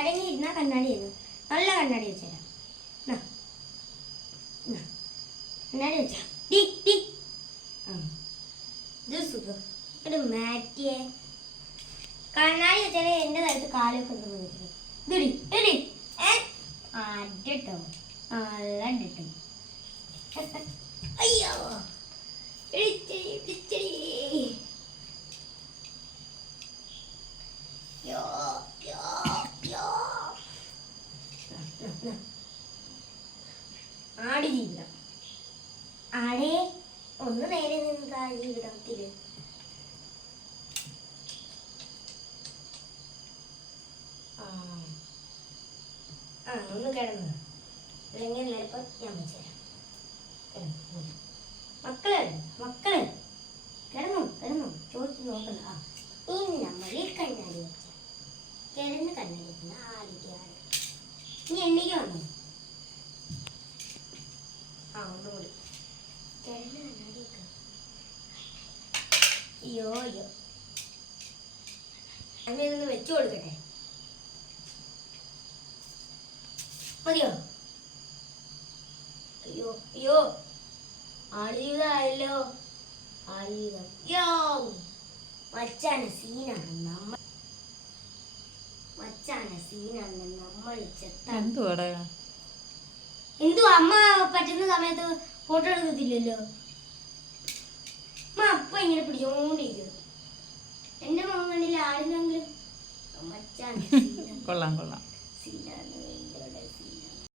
അടങ്ങിയിരുന്ന കണ്ണാടി ആയിരുന്നു. നല്ല കണ്ണാടി വെച്ചുതരാം. കണ്ണാടി വെച്ചാ ഇത് സുഖം. ഒരു മാറ്റിയേ കണ്ണാടി വെച്ചാൽ എൻ്റെ തലത്ത് കാലൊക്കെ അടിട്ടോ നല്ല അടിട്ടോ. അയ്യോ ആടി ജീവിതം. ആടേ ഒന്ന് നേരെ നിന്നതാ ജീവിതത്തില്. ഒന്ന് കിടന്നു അല്ലെങ്കിൽ നേരപ്പം ഞാൻ വെച്ചുതരാം. മക്കള് കിടന്നു ചോദിച്ചു നോക്കുന്ന. ഇനി നമ്മൾ ഈ കണ്ണാടി വെച്ച കിടന്ന് കണ്ണാടി വെക്കുന്ന ആടിക്കാണ്. ഇനി എണ്ണിക്ക് വന്നു. ഒന്നുകൂടി കിടന്ന് കണ്ണാടി വെക്ക. അയ്യോ അങ്ങനെ ഇതൊന്ന് വെച്ചു കൊടുക്കട്ടെ. മതിയോ? അയ്യോ ആടുജീവിതമായല്ലോ. ആടുജീവിതം മച്ചാന സീനാണ് നമ്മൾ. എന്തു അമ്മ പറ്റുന്ന സമയത്ത് ഫോട്ടോ എടുക്കത്തില്ലല്ലോ. അമ്മ അപ്പ ഇങ്ങനെ പിടിച്ചോണ്ടിരിക്കും. എന്റെ മോൻ കണ്ടില്ല ആടിനെങ്കിലും. മച്ചാന കൊള്ളാം സീനാണ്.